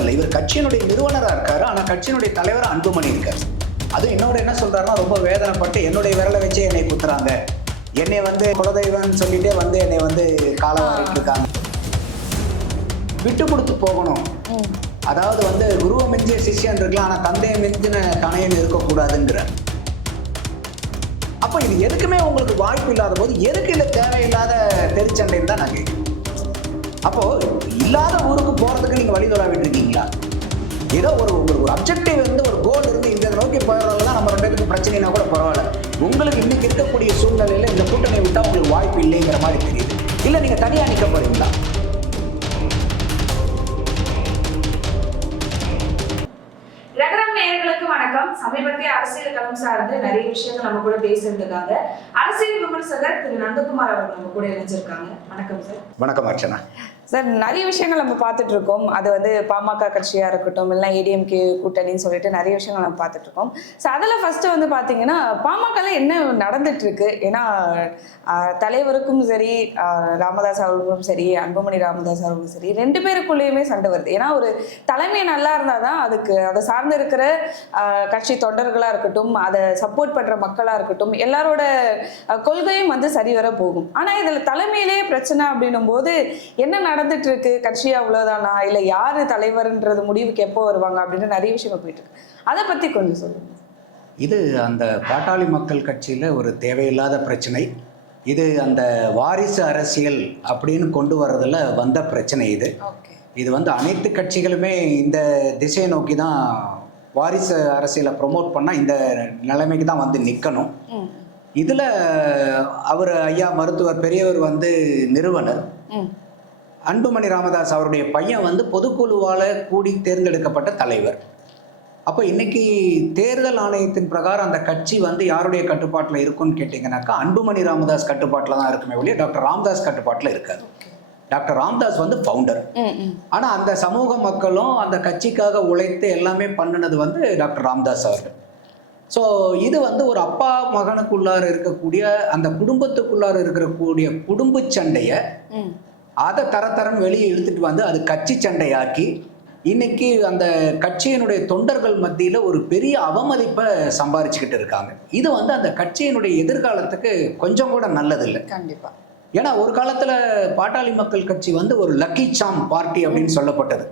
இல்லை இவர் கட்சியினுடைய நிறுவனரா இருக்காரு. ஆனா கட்சியினுடைய தலைவர் அன்புமணி இருக்காரு. அது என்னோட என்ன சொல்றாருன்னா ரொம்ப வேதனைப்பட்டு என்னுடைய விரலை வச்சே என்னை குத்துறாங்க. என்னை வந்து குலதெய்வம்னு சொல்லிட்டே வந்து என்னை வந்து காலம் இருக்காங்க. விட்டு கொடுத்து போகணும். அதாவது வந்து குருவை மிஞ்சிய சிஷ்யன் இருக்கலாம் ஆனா தந்தையை மிஞ்சின கணையன் இருக்கக்கூடாதுங்கிற. அப்போ இது எதுக்குமே உங்களுக்கு வாய்ப்பு இல்லாத போது எதுக்கு இல்லை தேவையில்லாத தெரிச்சண்டைன்னு தான் நான் கேட்குறேன். அப்போ இல்லாத ஊருக்கு போறதுக்கு நீங்க வழி தொலாவிட்டு இருக்கீங்களா ஏதோ ஒரு உங்களுக்கு ஒரு அப்ஜெக்டிவ் இருந்து ஒரு கோல் இருந்து இந்த நோக்கி போயிடுறதுல தான் நம்ம ரெண்டு பேருக்கு பிரச்சனைனா கூட பரவாயில்ல. உங்களுக்கு இன்னைக்கு இருக்கக்கூடிய சூழ்நிலையில இந்த கூட்டணி விட்டா உங்களுக்கு வாய்ப்பு இல்லைங்கிற மாதிரி தெரியுது. இல்ல நீங்க தனியாக நிற்க போறீங்களா? வணக்கம். சமீபத்திய அரசியல் களம் சார்ந்து நிறைய விஷயங்கள் நம்ம கூட பேசியிருந்திருக்காங்க. அரசியல் விமர்சகர் திரு. நந்தகுமார் அவர்கள் நம்ம கூட இணைஞ்சிருக்காங்க. வணக்கம் சார். வணக்கம் அர்ச்சனா. சார் நிறைய விஷயங்கள் நம்ம பார்த்துட்டு இருக்கோம் அது வந்து பாமக கட்சியாக இருக்கட்டும் இல்லை ஏடிஎம்கே கூட்டணின்னு சொல்லிட்டு நிறைய விஷயங்கள் நம்ம பார்த்துட்டு இருக்கோம் ஸோ அதில் ஃபர்ஸ்ட் வந்து பார்த்தீங்கன்னா பாமகல என்ன நடந்துட்டு இருக்கு ஏன்னா தலைவருக்கும் சரி ராமதாஸ் அவர்களுக்கும் சரி அன்புமணி ராமதாஸ் அவர்களுக்கும் சரி ரெண்டு பேருக்குள்ளேயுமே சண்டை வருது. ஏன்னா ஒரு தலைமை நல்லா இருந்தால் தான் அதுக்கு அதை சார்ந்து இருக்கிற கட்சி தொண்டர்களாக இருக்கட்டும் அதை சப்போர்ட் பண்ணுற மக்களாக இருக்கட்டும் எல்லாரோட கொள்கையும் வந்து சரிவர போகும். ஆனால் இதில் தலைமையிலே பிரச்சனை அப்படின்னும் போது என்ன நடந்துட்டு இருக்கு கட்சி அவ்வளோதானா இல்லை யாரு தலைவர்ன்றது முடிவுக்கு எப்போ வருவாங்க அப்படின்னு நிறைய விஷயங்கள் போயிட்டு இருக்கு. அதை பத்தி கொஞ்சம் சொல்லுங்க. இது அந்த பாட்டாளி மக்கள் கட்சியில ஒரு தேவையில்லாத பிரச்சனை. இது அந்த வாரிசு அரசியல் அப்படின்னு கொண்டு வர்றதுல வந்த பிரச்சனை இது. இது வந்து அனைத்து கட்சிகளுமே இந்த திசையை நோக்கி தான் வாரிசு அரசியலை ப்ரொமோட் பண்ணால் இந்த நிலைமைக்கு தான் வந்து நிற்கணும் இதில் அவர் ஐயா மருத்துவர் பெரியவர் வந்து நிறுவனர். அன்புமணி ராமதாஸ் அவருடைய பையன் வந்து பொதுக்குழுவால் கூடி தேர்ந்தெடுக்கப்பட்ட தலைவர். அப்போ இன்னைக்கு தேர்தல் ஆணையத்தின் பிரகாரம் அந்த கட்சி வந்து யாருடைய கட்டுப்பாட்டில் இருக்கும்னு கேட்டிங்கனாக்கா அன்புமணி ராமதாஸ் கட்டுப்பாட்டில் தான் இருக்குமே ஒழிய டாக்டர் ராமதாஸ் கட்டுப்பாட்டில் இருக்காது டாக்டர் ராமதாஸ் வந்து ஃபவுண்டர் ஆனால் அந்த சமூக மக்களும் அந்த கட்சிக்காக உழைத்து எல்லாமே பண்ணினது வந்து டாக்டர் ராமதாஸ் அவர்கள். ஸோ இது வந்து ஒரு அப்பா மகனுக்குள்ளார இருக்கக்கூடிய அந்த குடும்பத்துக்குள்ளார இருக்கக்கூடிய குடும்ப சண்டையை அதை தரத்தரன்னு வெளியே இழுத்துட்டு வந்து அது கட்சி சண்டையாக்கி இன்னைக்கு அந்த கட்சியினுடைய தொண்டர்கள் மத்தியில் ஒரு பெரிய அவமதிப்பை சம்பாரிச்சுக்கிட்டு இருக்காங்க. இது வந்து அந்த கட்சியினுடைய எதிர்காலத்துக்கு கொஞ்சம் கூட நல்லதில்லை. கண்டிப்பா. ஏன்னா ஒரு காலத்தில் பாட்டாளி மக்கள் கட்சி வந்து ஒரு லக்கி சாம் பார்ட்டி அப்படின்னு சொல்லப்பட்டது.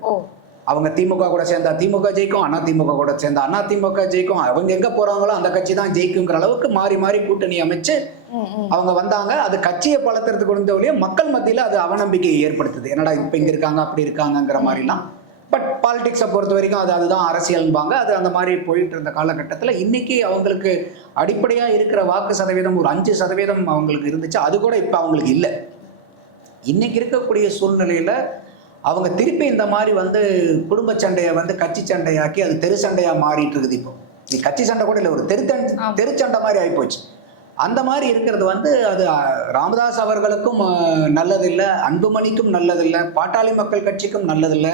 அவங்க திமுக கூட சேர்ந்தா திமுக ஜெயிக்கும் அண்ணா திமுக கூட சேர்ந்தா அண்ணா திமுக ஜெயிக்கும். அவங்க எங்க போறாங்களோ அந்த கட்சி தான் ஜெயிக்குங்கிற அளவுக்கு மாறி மாறி கூட்டணி அமைச்சு அவங்க வந்தாங்க. அது கட்சியை பலத்துறதுக்கு கொடுத்த ஒழிய மக்கள் மத்தியில் அது அவநம்பிக்கையை ஏற்படுத்துது. என்னடா இப்போ இங்க இருக்காங்க அப்படி இருக்காங்கங்கிற மாதிரிலாம். பட் பாலிடிக்ஸை பொறுத்த வரைக்கும் அது அதுதான் அரசியல்பாங்க அது அந்த மாதிரி போயிட்டு இருந்த காலகட்டத்தில் இன்னைக்கு அவங்களுக்கு அடிப்படையாக இருக்கிற வாக்கு சதவீதம் ஒரு அஞ்சு சதவீதம் அவங்களுக்கு இருந்துச்சு. அது கூட இப்போ அவங்களுக்கு இல்லை. இன்னைக்கு இருக்கக்கூடிய சூழ்நிலையில அவங்க திருப்பி இந்த மாதிரி வந்து குடும்ப சண்டையை வந்து கட்சி சண்டையாக்கி அது தெரு சண்டையா மாறிட்டு இருக்குது இப்போ. நீ கட்சி சண்டை கூட இல்லை ஒரு தெரு. தெரு சண்டை மாதிரி ஆகிப்போச்சு அந்த மாதிரி இருக்கிறது வந்து அது ராமதாஸ் அவர்களுக்கும் நல்லதில்லை அன்புமணிக்கும் நல்லதில்லை பாட்டாளி மக்கள் கட்சிக்கும் நல்லதில்லை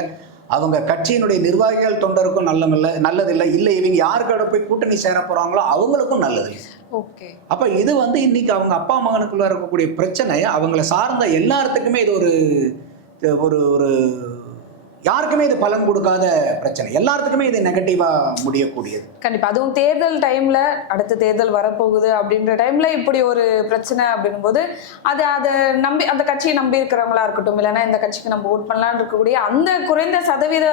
அவங்க கட்சியினுடைய நிர்வாகிகள் தொண்டருக்கும் நல்லமில்லை நல்லதில்லை இல்லை இவங்க யாருக்கோட போய் கூட்டணி சேர போறாங்களோ அவங்களுக்கும் நல்லதில்லை. ஓகே. அப்ப இது வந்து இன்னைக்கு அவங்க அப்பா மகனுக்குள்ள இருக்கக்கூடிய பிரச்சனை அவங்கள சார்ந்த எல்லாத்துக்குமே இது ஒரு ஒரு ஒரு யாருக்குமே இது பலன் கொடுக்காத பிரச்சனை. எல்லாத்துக்குமே இது நெகட்டிவா முடியக்கூடியது. கண்டிப்பா. அதுவும் தேர்தல் டைம்ல அடுத்த தேர்தல் வரப்போகுது அப்படின்ற டைம்ல இப்படி ஒரு பிரச்சனை அப்படிங்கும்போது அது அதை நம்பி அந்த கட்சியை நம்பி இருக்கிறவங்களா இருக்கட்டும் இல்லைன்னா இந்த கட்சிக்கு நம்ம ஓட் பண்ணலாம்னு இருக்கக்கூடிய அந்த குறைந்த சதவீத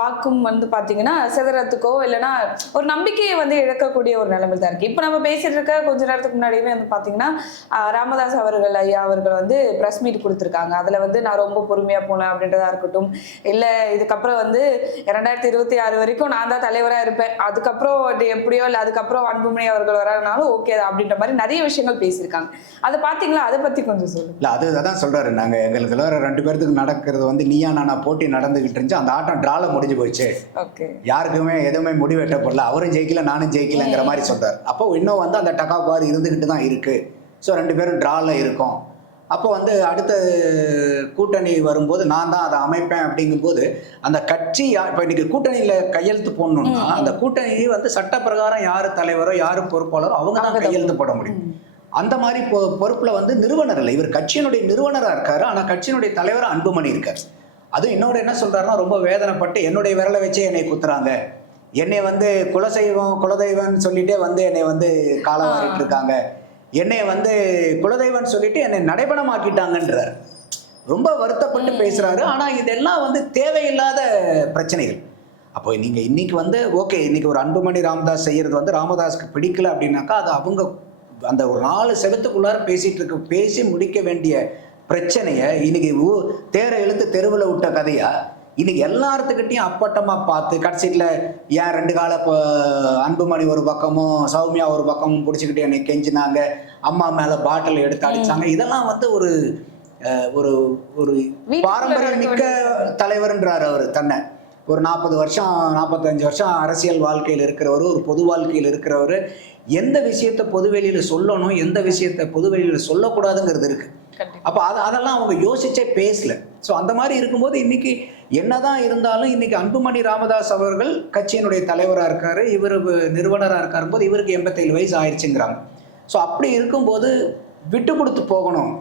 வாக்கும் வந்து பாத்தீங்கன்னா சிதறத்துக்கோ இல்லைன்னா ஒரு நம்பிக்கையை வந்து இழக்கக்கூடிய ஒரு நிலைமை தான் இருக்கு. இப்போ நம்ம பேசிட்டு இருக்க கொஞ்ச நேரத்துக்கு முன்னாடியுமே வந்து பாத்தீங்கன்னா ராமதாஸ் அவர்கள் ஐயா அவர்கள் வந்து பிரஸ் மீட் கொடுத்துருக்காங்க. அதுல வந்து நான் ரொம்ப பொறுமையா போனேன் அப்படின்றதா இருக்கட்டும் இல்ல இதுக்கப்புறம் வந்து இரண்டாயிரத்தி இருபத்தி ஆறு வரைக்கும் நான் தான் தலைவரா இருப்பேன். அதுக்கப்புறம் அது எப்படியோ இல்ல அதுக்கப்புறம் அன்புமணி அவர்கள் வரனாலும் ஓகே அப்படின்ற மாதிரி நிறைய விஷயங்கள் பேசியிருக்காங்க. அதை பாத்தீங்களா அதை பத்தி கொஞ்சம் சொல்லுங்க. இல்ல அது அதான் சொல்றாரு. நாங்க எங்களுக்கு எல்லாம் ரெண்டு பேர்த்துக்கு நடக்கிறது வந்து நீயா நானா போட்டி நடந்துகிட்டு இருந்துச்சு. அந்த ஆட்டம் டிரால முடிஞ்சு போச்சு. ஓகே. யாருக்குமே எதுவுமே முடிவெட்டப்படல அவரும் ஜெயிக்கல நானும் ஜெயிக்கலங்கிற மாதிரி சொல்றாரு. அப்போ இன்னும் வந்து அந்த டக்கா பார் இருந்துகிட்டு தான் இருக்கு. ஸோ ரெண்டு பேரும் டிரால இருக்கோம். அப்போ வந்து அடுத்த கூட்டணி வரும்போது நான் தான் அதை அமைப்பேன் அப்படிங்கும்போது அந்த கட்சி இப்போ இன்னைக்கு கூட்டணியில கையெழுத்து போடணும்னா அந்த கூட்டணி வந்து சட்ட பிரகாரம் யாரு தலைவரோ யாரு பொறுப்பாளரோ அவங்க தான். கையெழுத்து போட முடியும். அந்த மாதிரி பொ பொறுப்புல வந்து நிறுவனர் இல்லை. இவர் கட்சியினுடைய நிறுவனரா இருக்காரு. ஆனா கட்சியினுடைய தலைவரா அன்புமணி இருக்காரு. அதுவும் இன்னொரு என்ன சொல்றாருன்னா ரொம்ப வேதனைப்பட்டு என்னுடைய விரலை வச்சே என்னை குத்துறாங்க. என்னை வந்து குலசெய்வம் குலதெய்வம்னு சொல்லிட்டே வந்து என்னை வந்து காலம் இருக்காங்க. என்னை வந்து குலதெய்வம்னு சொல்லிட்டு என்னை நடைபணமாக்கிட்டாங்கன்றார் ரொம்ப வருத்தப்பட்டு பேசுறாரு. ஆனா இதெல்லாம் வந்து தேவையில்லாத பிரச்சனைகள். அப்போ நீங்க இன்னைக்கு வந்து ஓகே இன்னைக்கு ஒரு அன்புமணி ராமதாஸ் செய்யறது வந்து ராமதாஸ்க்கு பிடிக்கல அப்படின்னாக்கா அது அவங்க அந்த ஒரு நாலு செவத்துக்குள்ளார பேசிட்டு இருக்க பேசி முடிக்க வேண்டிய பிரச்சனைய இன்னைக்கு ஊ தேரை இழுத்து தெருவில் விட்ட கதையா? இன்னைக்கு எல்லாத்துக்கிட்டையும் அப்பட்டமா பார்த்து கடைசியில் ஏன் ரெண்டு கால இப்போ அன்புமணி ஒரு பக்கமும் சௌமியா ஒரு பக்கமும் பிடிச்சிக்கிட்டு என்னை கெஞ்சினாங்க. அம்மா மேல பாட்டில் எடுத்து அடிச்சாங்க. இதெல்லாம் வந்து ஒரு ஒரு ஒரு பாரம்பரியம் மிக்க தலைவர்ன்றார் அவர் தன்னை. ஒரு நாற்பது வருஷம் நாற்பத்தஞ்சு வருஷம் அரசியல் வாழ்க்கையில் இருக்கிறவர் ஒரு பொது வாழ்க்கையில் இருக்கிறவர். எந்த விஷயத்த பொதுவெளியில சொல்லணும் எந்த விஷயத்த பொதுவெளியில சொல்லக்கூடாதுங்கிறது இருக்கு. கண்டிப்பா அப்போ அது அதெல்லாம் அவங்க யோசிச்சே பேசல. ஸோ அந்த மாதிரி இருக்கும்போது இன்னைக்கு என்னதான் இருந்தாலும் இன்னைக்கு அன்புமணி ராமதாஸ் அவர்கள் கட்சியினுடைய தலைவராக இருக்காரு இவர் நிறுவனராக இருக்காரு போது இவருக்கு எண்பத்தேழு வயசு ஆயிடுச்சுங்கிறாங்க ஸோ அப்படி இருக்கும்போது விட்டு கொடுத்து போகணும்.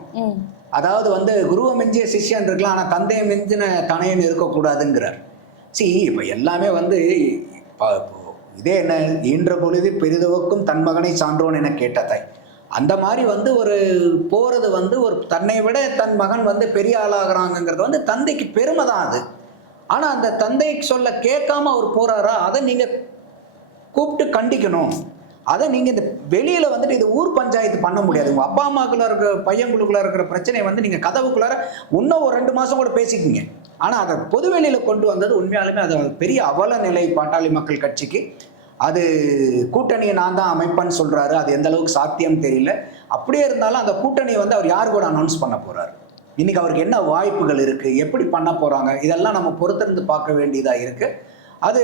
அதாவது வந்து குருவை மிஞ்சிய சிஷ்யன் இருக்கலாம் ஆனால் தந்தையை மிஞ்சின தனையன் இருக்கக்கூடாதுங்கிறார். சி இப்போ எல்லாமே வந்து இதே என்ன ஈன்ற பொழுது பெரிதுவக்கும் தன் மகனை சான்றோன் என கேட்ட தாய். அந்த மாதிரி வந்து ஒரு போகிறது வந்து ஒரு தன்னை விட தன் மகன் வந்து பெரிய ஆளாகிறாங்கிறது வந்து தந்தைக்கு பெருமை தான் அது. ஆனால் அந்த தந்தைக்கு சொல்ல கேட்காம அவர் போகிறாரா அதை நீங்கள் கூப்பிட்டு கண்டிக்கணும். அதை நீங்கள் இந்த வெளியில் வந்துட்டு இது ஊர் பஞ்சாயத்து பண்ண முடியாது. உங்கள் அப்பா அம்மாக்குள்ள இருக்கிற பையங்களுக்குள்ள இருக்கிற பிரச்சனையை வந்து நீங்கள் கதவுக்குள்ளார இன்னும் ஒரு ரெண்டு மாதம் கூட பேசிக்கிங்க. ஆனால் அதை பொதுவெளியில் கொண்டு வந்தது உண்மையாலுமே அது பெரிய அவல நிலை பாட்டாளி மக்கள் கட்சிக்கு. அது கூட்டணியை நான் தான் அமைப்பேன்னு சொல்கிறாரு அது எந்த அளவுக்கு சாத்தியம் தெரியல. அப்படியே இருந்தாலும் அந்த கூட்டணியை வந்து அவர் யார் கூட அனௌன்ஸ் பண்ண போகிறாரு இன்னைக்கு அவருக்கு என்ன வாய்ப்புகள் இருக்குது எப்படி பண்ண போகிறாங்க இதெல்லாம் நம்ம பொறுத்திருந்து பார்க்க வேண்டியதாக இருக்குது அது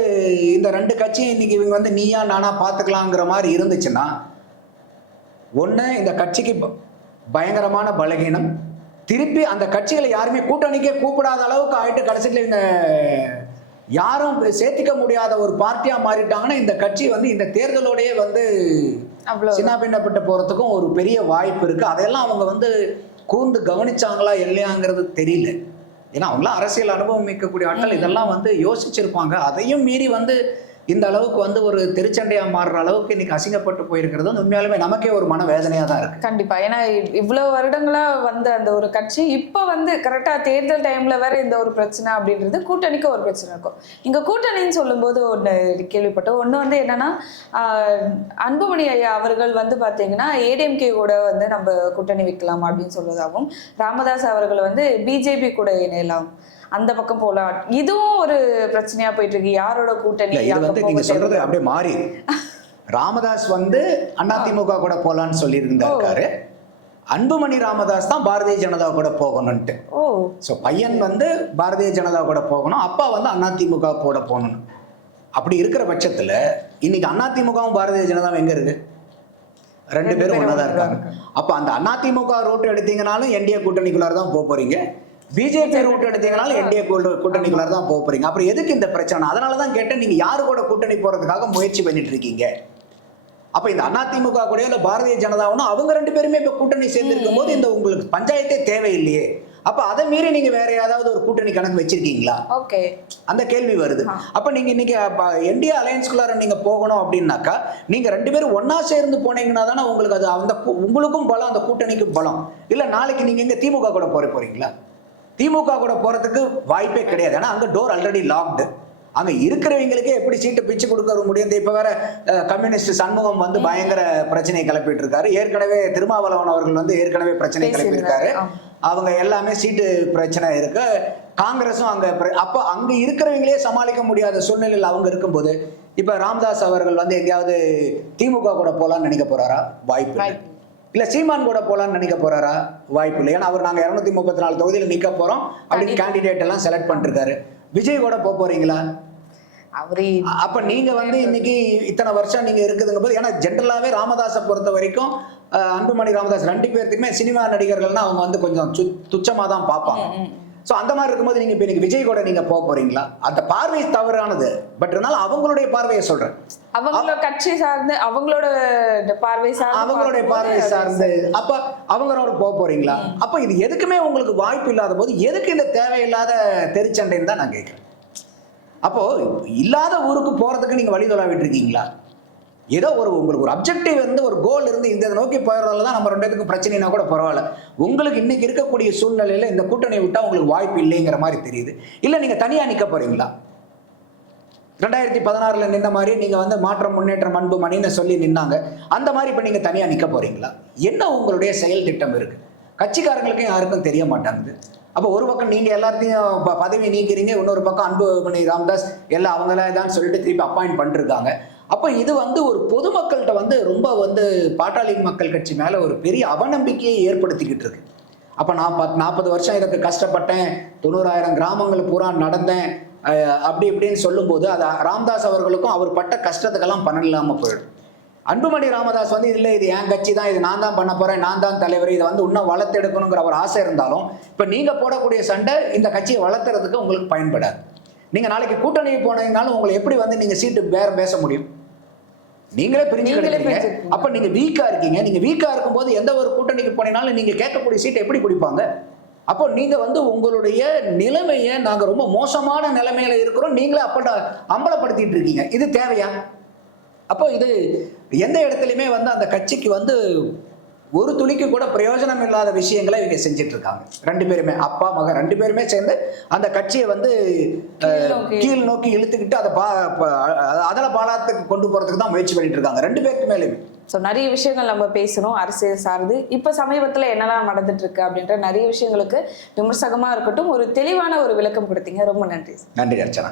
இந்த ரெண்டு கட்சியும் இன்னைக்கு இவங்க வந்து நீயா நானா பார்த்துக்கலாங்கிற மாதிரி இருந்துச்சுன்னா ஒன்று இந்த கட்சிக்கு ப- பயங்கரமான பலகீனம். திருப்பி அந்த கட்சிகளை யாருமே கூட்டணிக்கே கூப்பிடாத அளவுக்கு ஆயிட்டு கடைசியில் இவங்க யாரும் சேர்த்துக்க முடியாத ஒரு பார்ட்டியா மாறிட்டாங்கன்னா இந்த கட்சி வந்து இந்த தேர்தலோடயே வந்து அவ்வளோ சின்ன பின்னப்பட்டு போறதுக்கும் ஒரு பெரிய வாய்ப்பு இருக்கு. அதெல்லாம் அவங்க வந்து கூர்ந்து கவனிச்சாங்களா இல்லையாங்கிறது தெரியல. ஏன்னா அவங்களாம் அரசியல் அனுபவம் மிக்கக்கூடிய ஆட்கள். இதெல்லாம் வந்து யோசிச்சிருப்பாங்க. அதையும் மீறி வந்து இந்த அளவுக்கு வந்து ஒரு திருச்சண்டையா மாறுற அளவுக்கு இன்னைக்கு அசிங்கப்பட்டு போயிருக்கிறது வந்து உண்மையாலுமே நமக்கே ஒரு மன வேதனையா தான் இருக்கு. கண்டிப்பா. ஏன்னா இவ்வளவு வருடங்களா வந்த அந்த ஒரு கட்சி இப்ப வந்து கரெக்டா தேர்தல் டைம்ல வேற இந்த ஒரு பிரச்சனை அப்படின்றது கூட்டணிக்கு ஒரு பிரச்சனை இருக்கும். இங்க கூட்டணின்னு சொல்லும்போது ஒன்று கேள்விப்பட்டோம் ஒண்ணு வந்து என்னன்னா அன்புமணி ஐயா அவர்கள் வந்து பாத்தீங்கன்னா ஏடிஎம்கே கூட வந்து நம்ம கூட்டணி வைக்கலாம் அப்படின்னு சொல்வதாகவும் ராமதாஸ் அவர்கள் வந்து பிஜேபி கூட இணையலாம். அந்த பக்கம் போலாம். இதுவும் ஒரு பிரச்சனையா போயிட்டு இருக்கு யாரோட கூட்டணி இது வந்து நீங்க சொல்றது அப்படியே மாறி ராமதாஸ் வந்து அதிமுக கூட போலான்னு சொல்லி இருந்திருக்காரு அன்புமணி ராமதாஸ் தான் பாரதிய ஜனதா கூட போகணும்ட்டு ஸோ பையன் வந்து பாரதிய ஜனதா கூட போகணும். அப்பா வந்து அதிமுக கூட போகணும். அப்படி இருக்கிற பட்சத்துல இன்னைக்கு அதிமுகவும் பாரதிய ஜனதாவும் எங்க இருக்கு? ரெண்டு பேரும் ஒன்றா தான் இருக்காங்க. அப்ப அந்த அதிமுக ரூட் எடுத்தீங்கனாலும் என்டிஏ கூட்டணிக்குள்ளார தான் போக போறீங்க. பிஜேபி ரூட் எடுத்தீங்கனாலும் என்டிஏ கூட்டணிக்குள்ளார தான் போக போறீங்க. அப்புறம் எதுக்கு இந்த பிரச்சனை? அதனால தான் கேட்டேன் நீங்க யாரு கூட கூட்டணி போறதுக்காக முயற்சி பண்ணிட்டு இருக்கீங்க? அப்ப இந்த அதிமுக கூட இல்ல பாரதிய ஜனதாவும் அவங்க ரெண்டு பேருமே இப்ப கூட்டணி சேர்ந்திருக்கும் போது இந்த உங்களுக்கு பஞ்சாயத்தே தேவையில்லையே. அப்ப அதை மீறி நீங்க வேற ஏதாவது ஒரு கூட்டணி கணக்கு வச்சிருக்கீங்களா? ஓகே. அந்த கேள்வி வருது. அப்ப நீங்க இன்னைக்கு என்டிஏ அலையன்ஸ்குள்ளார நீங்க போகணும் அப்படின்னாக்கா நீங்க ரெண்டு பேரும் ஒண்ணா சேர்ந்து போனீங்கன்னா தானே உங்களுக்கு அது அந்த உங்களுக்கும் பலம் அந்த கூட்டணிக்கும் பலம். இல்ல நாளைக்கு நீங்க எங்க திமுக கூட போற போறீங்களா? திமுக கூட போறதுக்கு வாய்ப்பே கிடையாது. ஏன்னா அங்க டோர் ஆல்ரெடி லாக்டு அங்க இருக்கிறவங்களுக்கே எப்படி சீட்டு பிச்சு கொடுக்க முடியும் இப்ப வேற கம்யூனிஸ்ட் சண்முகம் வந்து பயங்கர பிரச்சனையை கிளப்பிட்டு இருக்காரு ஏற்கனவே திருமாவளவன் அவர்கள் வந்து ஏற்கனவே பிரச்சனை கிளப்பியிருக்காரு. அவங்க எல்லாமே சீட்டு பிரச்சனை இருக்கு. காங்கிரஸும் அங்க அப்போ அங்க இருக்கிறவங்களே சமாளிக்க முடியாத சூழ்நிலையில் அவங்க இருக்கும்போது இப்ப ராமதாஸ் அவர்கள் வந்து எங்கேயாவது திமுக கூட போலான்னு நினைக்க போறாரா? வாய்ப்பு இல்லை. சீமான் கூட போலான்னு நினைக்க போறாரா? வாய்ப்பு இல்லை ஏன்னா அவர் நாங்க இருநூத்தி முப்பத்தி நாலு தொகுதியில் நிக்க போறோம். அப்படின்னு கேண்டிடேட் எல்லாம் செலக்ட் பண்ணிருக்காரு. விஜய் கூட போக போறீங்களா? அவரு அப்ப நீங்க வந்து இன்னைக்கு இத்தனை வருஷம் நீங்க இருக்குதுங்க போது ஏன்னா ஜென்ரலாவே ராமதாஸை பொறுத்த வரைக்கும் அன்புமணி ராமதாஸ் ரெண்டு பேர்த்துக்குமே சினிமா நடிகர்கள்னா அவங்க வந்து கொஞ்சம் து- துச்சமா தான் பார்ப்பாங்க. ஸோ அந்த மாதிரி இருக்கும்போது நீங்க இப்போ இன்னைக்கு விஜய் கூட நீங்க போக போறீங்களா? அந்த பார்வை தவறானது. பட் இருந்தாலும் அவங்களுடைய பார்வையை சொல்றேன். அவங்களோட கட்சி சார்ந்து அவங்களோட பார்வை சார்ந்து அவங்களுடைய பார்வை சார்ந்து. அப்ப அவங்களோட போக போறீங்களா? அப்ப இது எதுக்குமே உங்களுக்கு வாய்ப்பு இல்லாத போது எதுக்கு இந்த தேவையில்லாத தெருச்சண்டைன்னு தான் நான் கேட்கிறேன். அப்போ இல்லாத ஊருக்கு போறதுக்கு நீங்க வழி தொலாவிட்டு இருக்கீங்களா? ஏதோ ஒரு உங்களுக்கு ஒரு அப்ஜெக்டிவ் இருந்து ஒரு கோல் இருந்து இந்த நோக்கி போயிடுறதுல தான் நம்ம ரெண்டு பேத்துக்கும் பிரச்சனைனா கூட பரவாயில்ல. உங்களுக்கு இன்னைக்கு இருக்கக்கூடிய சூழ்நிலையில இந்த கூட்டணி விட்டா உங்களுக்கு வாய்ப்பு இல்லைங்கிற மாதிரி தெரியுது. இல்ல நீங்க தனியா நிக்க போறீங்களா? ரெண்டாயிரத்தி பதினாறுல நின்ன மாதிரி நீங்க வந்து மாற்றம் முன்னேற்றம் அன்பு மணின்னு சொல்லி நின்னாங்க. அந்த மாதிரி இப்ப நீங்க தனியா நிக்க போறீங்களா? என்ன உங்களுடைய செயல் திட்டம் இருக்கு? கட்சிக்காரங்களுக்கும் யாருக்கும் தெரிய மாட்டாங்குது. அப்போ ஒரு பக்கம் நீங்க எல்லாத்தையும் ப- பதவி நீக்கிறீங்க இன்னொரு பக்கம் அன்புமணி ராம்தாஸ் எல்லாம் அவங்களே தான் சொல்லிட்டு திருப்பி அப்பாயிண்ட் பண்ணிருக்காங்க. அப்போ இது வந்து ஒரு பொதுமக்கள்கிட்ட வந்து ரொம்ப வந்து பாட்டாளி மக்கள் கட்சி மேல ஒரு பெரிய அவநம்பிக்கையை ஏற்படுத்திக்கிட்டு இருக்கு. அப்போ நான் பத் நாற்பது வருஷம் இதுக்கு கஷ்டப்பட்டேன். தொண்ணூறாயிரம் கிராமங்கள் பூரா நடந்தேன். அப்படி இப்படின்னு சொல்லும்போது அது ராமதாஸ் அவர்களுக்கும் அவர் பட்ட கஷ்டத்துக்கெல்லாம் பலன் இல்லாமல் போயிடும். அன்புமணி ராமதாஸ் வந்து இல்லை இது என் கட்சி தான் இது நான் தான் பண்ண போறேன் நான் தான் தலைவர் இதை வந்து இன்னும் வளர்த்தெடுக்கணுங்கிற ஒரு ஆசை இருந்தாலும் இப்போ நீங்க போடக்கூடிய சண்டை இந்த கட்சியை வளர்த்துறதுக்கு உங்களுக்கு பயன்படாது. நீங்க நாளைக்கு கூட்டணி போனீங்கனாலும் உங்களை எப்படி வந்து நீங்க சீட்டு பேர பேச முடியும்? நீங்களே பிரிஞ்சு நீங்களே. அப்ப நீங்க வீக்கா இருக்கீங்க. நீங்க வீக்கா இருக்கும்போது எந்த ஒரு கூட்டணிக்கு போனீங்கனாலும் நீங்க கேட்கக்கூடிய சீட்டை எப்படி பிடிப்பாங்க அப்போ நீங்க வந்து உங்களுடைய நிலைமையை நாங்க ரொம்ப மோசமான நிலைமையில இருக்கிறோம். நீங்களே அப்ப அம்பலப்படுத்திட்டு இருக்கீங்க. இது தேவையா? அப்போ இது எந்த இடத்துலையுமே வந்து அந்த கட்சிக்கு வந்து ஒரு துளிக்கு கூட பிரயோஜனம் இல்லாத விஷயங்களை இவங்க செஞ்சுட்டு இருக்காங்க ரெண்டு பேருமே அப்பா மகன் ரெண்டு பேருமே சேர்ந்து அந்த கட்சியை வந்து கீழ் நோக்கி. இழுத்துக்கிட்டு அதை பா அதல பாலாத்துக்கு கொண்டு போறதுக்கு தான் முயற்சி பண்ணிட்டு இருக்காங்க ரெண்டு பேருக்கு மேலேயுமே. ஸோ நிறைய விஷயங்கள் நம்ம பேசணும் அரசியல் சார்ந்து. இப்போ சமீபத்தில் என்னெல்லாம் நடந்துட்டு இருக்கு அப்படின்ற நிறைய விஷயங்களுக்கு விமர்சகமாக இருக்கட்டும் ஒரு தெளிவான ஒரு விளக்கம் கொடுத்தீங்க. ரொம்ப நன்றி. நன்றி அர்ச்சனா.